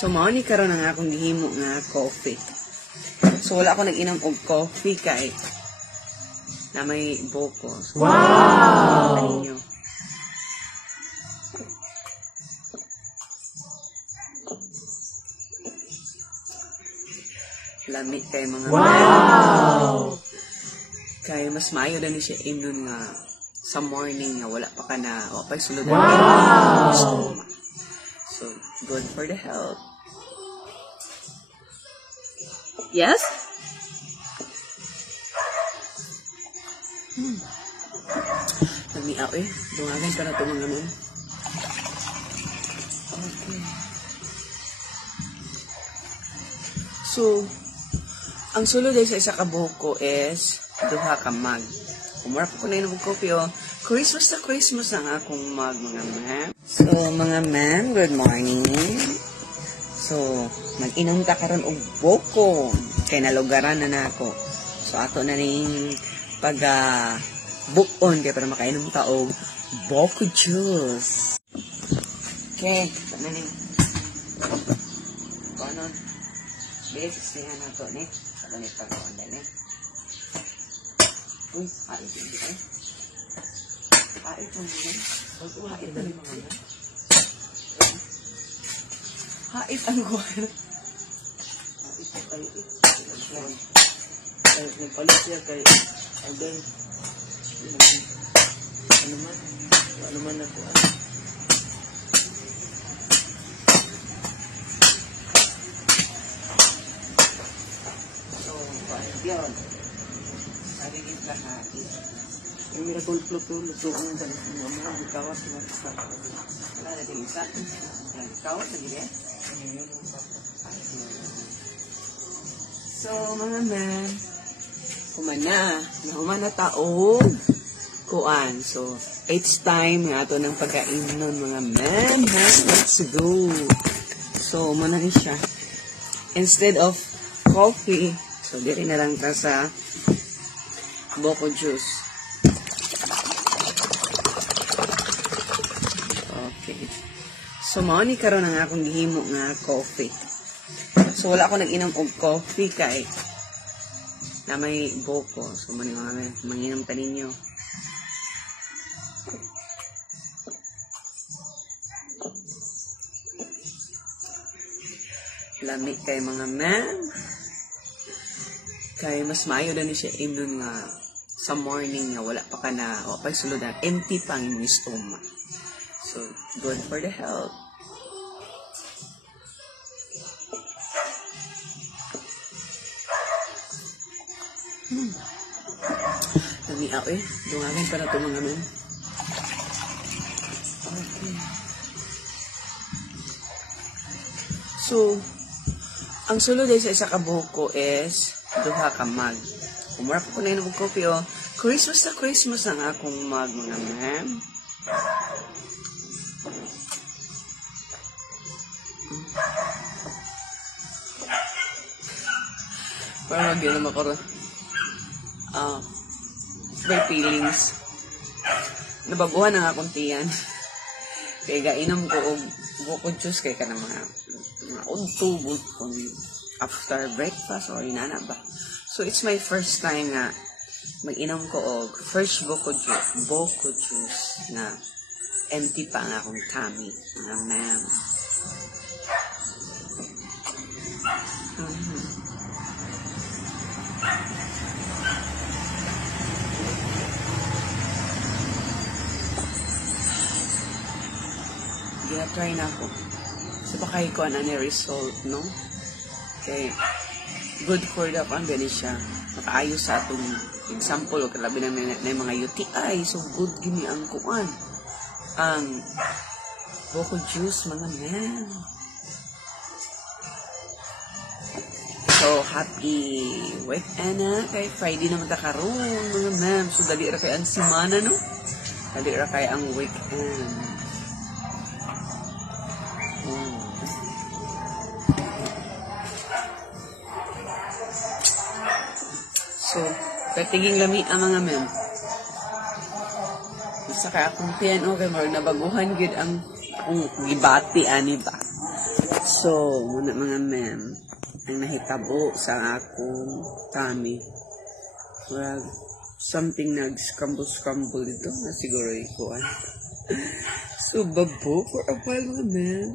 So, mao ni karon ang akong gihimo nga coffee. So, wala ako nag-inom og coffee kay na may boko. So, wow! Ninyo. Lamig kay mga wow! Kay mas maayo na ni siya inon nga sa morning nga wala pa ka na o pa'y sulod na wow! So, good for the health. Yes? Nagmiaw eh. Dungagan ka na ito mga nun. Okay. So, ang sulod ay sa isa ka buhok ko is duha ka mag. Kumura po ko na yun ng kopi o. Christmas na Christmas ang akong mag, mga ma'am. So, mga ma'am, good morning. So, mag-inom ta karon og boko. Kay nalugaran na nako. So, ato na ning pag-book-on kaya para makainom ta og boko juice. Okay, ito na ning panon. Basics na yan nato ni. Sa ganit pag-on din eh. Uy, hait yun eh. Hait yun eh. Hait yun mga na. Hait ang guwan. Hait ang kalit. Kahit nagpalit siya kay Alden. Ano man na po. So, yun. Sarigit lang natin. Yung miracle flow to, luto ang dali sa mga bikawas. Wala na din isa. Bikawas na din eh. So, mga man, humana taog kuan. So, it's time nga ito ng pagkain nun, mga man. Let's go. So, muna rin siya. Instead of coffee, so, diri na lang ta sa boko juice. Okay. So, mao ni karon ang akong gihimo nga coffee. So, wala ako nag-inom og coffee kay na may boko. So, mani mga manginom ta ninyo. Lamig kay mga ma'am. Kay mas maayo na ni siya inon nga sa morning nga wala pa ka na o pa'y sulod na empty pang yung stomach. So, good for the health. Namiaw eh. Dungagan pa na ito mga nun. Okay. So, ang sulod ay sa isa ka buhok ko is duha ka mag. Kumura po ko na yun ng kopi o. Christmas na Christmas ang akong mag, mga ma'am. Parang mag yun naman ko rin. By feelings. Nababuhan ang akong tiyan. Kaya gainom ko og boko juice kay ka na mga untubot kung after breakfast or inana ba. So, it's my first time nga mag-inom ko og first boko juice na empty pa ang akong tummy. Nga ma'am. Gina-try na ako. So, baka ko na result, no? Okay. Good for the pan, gani siya. Makaayos sa atong example, o kalabi na mga UTI. So, good gini ang kuan. Ang boko juice, mga man. So, happy weekend na. Kay Friday naman ta karon, mga ma'am. So, dali ra kay ang simana, no? Dali ra kay ang weekend. So, katiging lami ang mga ma'am. Sa kaya akong piano, kay marag nabaguhan gid ang gibati ani ba. So, muna mga ma'am, ang nahitabo sa akong tummy. Well, something nag-scramble dito na siguro ikuan. So, babo for a while mga ma'am.